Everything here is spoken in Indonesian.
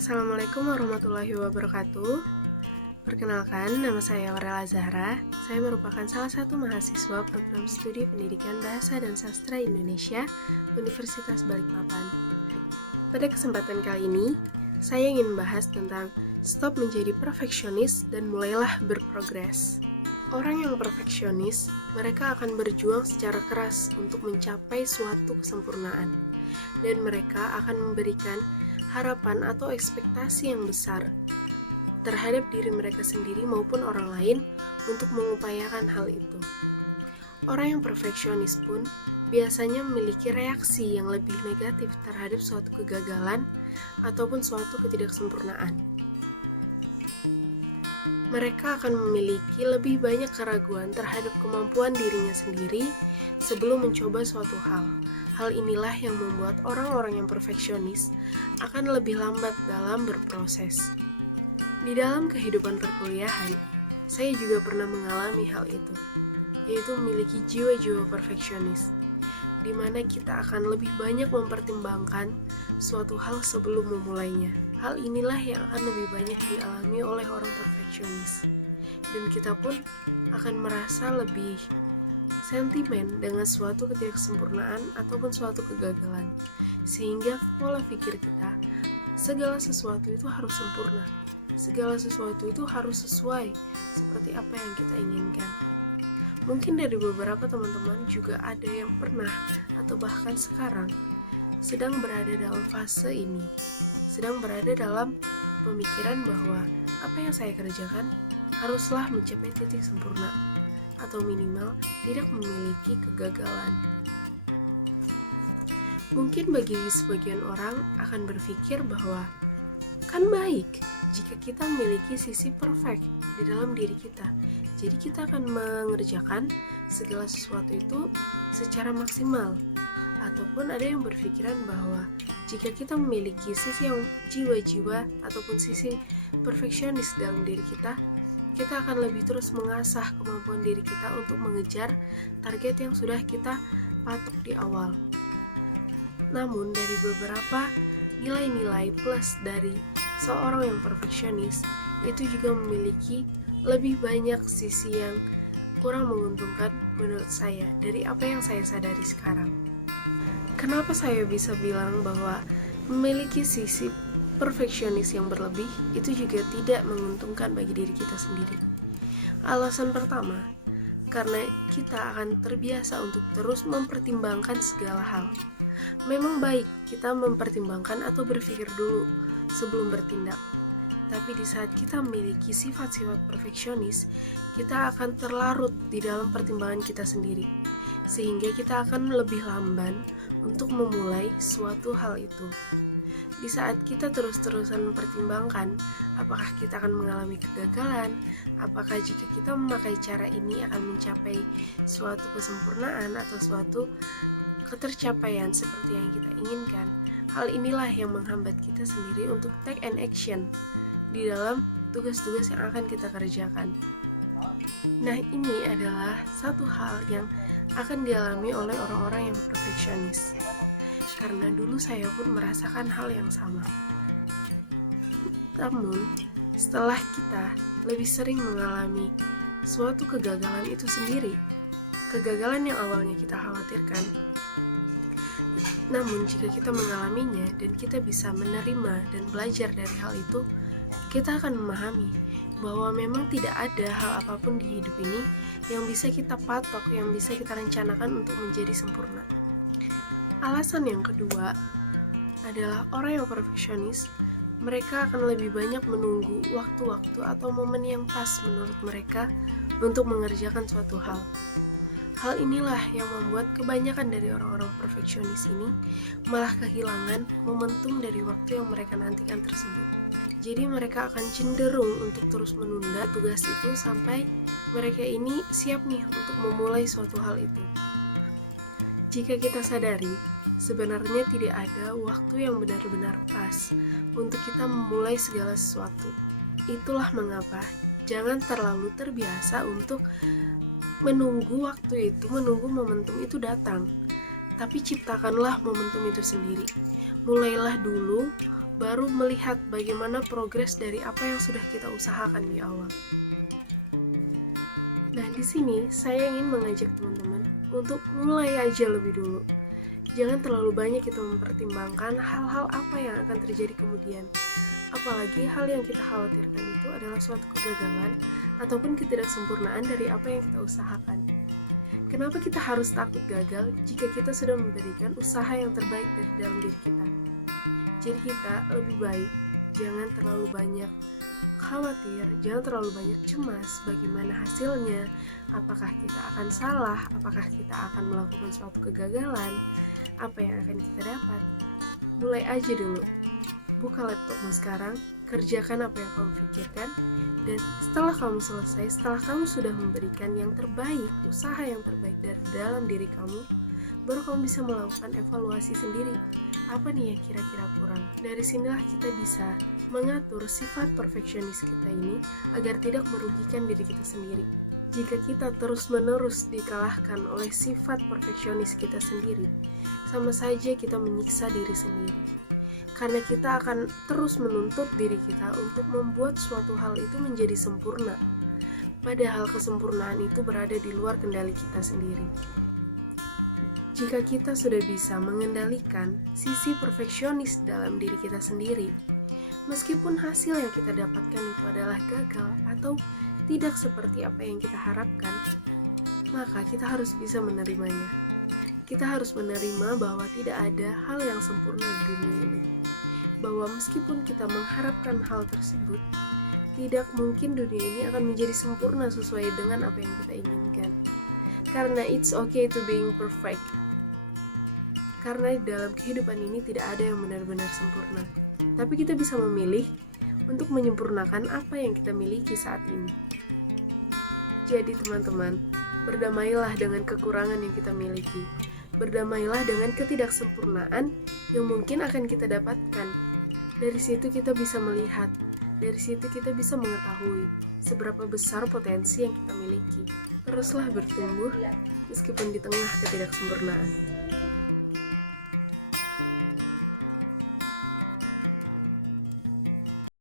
Assalamualaikum warahmatullahi wabarakatuh. Perkenalkan, nama saya Warela Zahra. Saya merupakan salah satu mahasiswa program studi Pendidikan Bahasa dan Sastra Indonesia, Universitas Balikpapan. Pada kesempatan kali ini, saya ingin membahas tentang stop menjadi perfeksionis dan mulailah berprogres. Orang yang perfeksionis, mereka akan berjuang secara keras untuk mencapai suatu kesempurnaan, dan mereka akan memberikan harapan atau ekspektasi yang besar terhadap diri mereka sendiri maupun orang lain untuk mengupayakan hal itu. Orang yang perfeksionis pun biasanya memiliki reaksi yang lebih negatif terhadap suatu kegagalan ataupun suatu ketidaksempurnaan. Mereka akan memiliki lebih banyak keraguan terhadap kemampuan dirinya sendiri sebelum mencoba suatu hal. Hal inilah yang membuat orang-orang yang perfeksionis akan lebih lambat dalam berproses. Di dalam kehidupan perkuliahan, saya juga pernah mengalami hal itu, yaitu memiliki jiwa-jiwa perfeksionis, di mana kita akan lebih banyak mempertimbangkan suatu hal sebelum memulainya. Hal inilah yang akan lebih banyak dialami oleh orang perfeksionis, dan kita pun akan merasa lebih sentimen dengan suatu ketidaksempurnaan ataupun suatu kegagalan, sehingga pola pikir kita, segala sesuatu itu harus sempurna, segala sesuatu itu harus sesuai seperti apa yang kita inginkan. Mungkin dari beberapa teman-teman juga ada yang pernah atau bahkan sekarang sedang berada dalam fase ini, sedang berada dalam pemikiran bahwa apa yang saya kerjakan haruslah mencapai titik sempurna, atau minimal tidak memiliki kegagalan. Mungkin bagi sebagian orang akan berpikir bahwa kan baik jika kita memiliki sisi perfect di dalam diri kita. Jadi kita akan mengerjakan segala sesuatu itu secara maksimal. Ataupun ada yang berpikiran bahwa jika kita memiliki sisi yang jiwa-jiwa ataupun sisi perfeksionis dalam diri kita akan lebih terus mengasah kemampuan diri kita untuk mengejar target yang sudah kita patok di awal. Namun dari beberapa nilai-nilai plus dari seorang yang perfeksionis, itu juga memiliki lebih banyak sisi yang kurang menguntungkan menurut saya dari apa yang saya sadari sekarang. Kenapa saya bisa bilang bahwa memiliki sisi perfeksionis yang berlebih itu juga tidak menguntungkan bagi diri kita sendiri? Alasan pertama, karena kita akan terbiasa untuk terus mempertimbangkan segala hal. Memang baik kita mempertimbangkan atau berpikir dulu sebelum bertindak. Tapi di saat kita memiliki sifat-sifat perfeksionis, kita akan terlarut di dalam pertimbangan kita sendiri, sehingga kita akan lebih lamban untuk memulai suatu hal itu. Di saat kita terus-terusan mempertimbangkan apakah kita akan mengalami kegagalan, apakah jika kita memakai cara ini akan mencapai suatu kesempurnaan atau suatu ketercapaian seperti yang kita inginkan, hal inilah yang menghambat kita sendiri untuk take an action di dalam tugas-tugas yang akan kita kerjakan. Nah, ini adalah satu hal yang akan dialami oleh orang-orang yang perfeksionis. Karena dulu saya pun merasakan hal yang sama. Namun, setelah kita lebih sering mengalami suatu kegagalan itu sendiri, kegagalan yang awalnya kita khawatirkan, namun jika kita mengalaminya dan kita bisa menerima dan belajar dari hal itu, kita akan memahami bahwa memang tidak ada hal apapun di hidup ini yang bisa kita patok, yang bisa kita rencanakan untuk menjadi sempurna. Alasan yang kedua adalah orang yang perfeksionis, mereka akan lebih banyak menunggu waktu-waktu atau momen yang pas menurut mereka untuk mengerjakan suatu hal. Hal inilah yang membuat kebanyakan dari orang-orang perfeksionis ini malah kehilangan momentum dari waktu yang mereka nantikan tersebut. Jadi mereka akan cenderung untuk terus menunda tugas itu sampai mereka ini siap nih untuk memulai suatu hal itu. Jika kita sadari, sebenarnya tidak ada waktu yang benar-benar pas untuk kita memulai segala sesuatu. Itulah mengapa jangan terlalu terbiasa untuk menunggu waktu itu, menunggu momentum itu datang. Tapi ciptakanlah momentum itu sendiri. Mulailah dulu baru melihat bagaimana progres dari apa yang sudah kita usahakan di awal. Nah, di sini saya ingin mengajak teman-teman untuk mulai aja lebih dulu. Jangan terlalu banyak kita mempertimbangkan hal-hal apa yang akan terjadi kemudian. Apalagi hal yang kita khawatirkan itu adalah suatu kegagalan ataupun ketidaksempurnaan dari apa yang kita usahakan. Kenapa kita harus takut gagal jika kita sudah memberikan usaha yang terbaik dari dalam diri kita? Jadi kita lebih baik jangan terlalu banyak khawatir, jangan terlalu banyak cemas bagaimana hasilnya, apakah kita akan salah, apakah kita akan melakukan suatu kegagalan, apa yang akan kita dapat. Mulai aja dulu, buka laptopmu sekarang, kerjakan apa yang kamu pikirkan, dan setelah kamu selesai, setelah kamu sudah memberikan yang terbaik, usaha yang terbaik dari dalam diri kamu, baru kamu bisa melakukan evaluasi sendiri. Apa nih yang kira-kira kurang? Dari sinilah kita bisa mengatur sifat perfeksionis kita ini agar tidak merugikan diri kita sendiri. Jika kita terus-menerus dikalahkan oleh sifat perfeksionis kita sendiri, sama saja kita menyiksa diri sendiri. Karena kita akan terus menuntut diri kita untuk membuat suatu hal itu menjadi sempurna. Padahal kesempurnaan itu berada di luar kendali kita sendiri. Jika kita sudah bisa mengendalikan sisi perfeksionis dalam diri kita sendiri, meskipun hasil yang kita dapatkan itu adalah gagal atau tidak seperti apa yang kita harapkan, maka kita harus bisa menerimanya. Kita harus menerima bahwa tidak ada hal yang sempurna di dunia ini. Bahwa meskipun kita mengharapkan hal tersebut, tidak mungkin dunia ini akan menjadi sempurna sesuai dengan apa yang kita inginkan. Karena it's okay to being perfect. Karena dalam kehidupan ini tidak ada yang benar-benar sempurna. Tapi kita bisa memilih untuk menyempurnakan apa yang kita miliki saat ini. Jadi teman-teman, berdamailah dengan kekurangan yang kita miliki. Berdamailah dengan ketidaksempurnaan yang mungkin akan kita dapatkan. Dari situ kita bisa melihat, dari situ kita bisa mengetahui seberapa besar potensi yang kita miliki. Teruslah bertumbuh meskipun di tengah ketidaksempurnaan.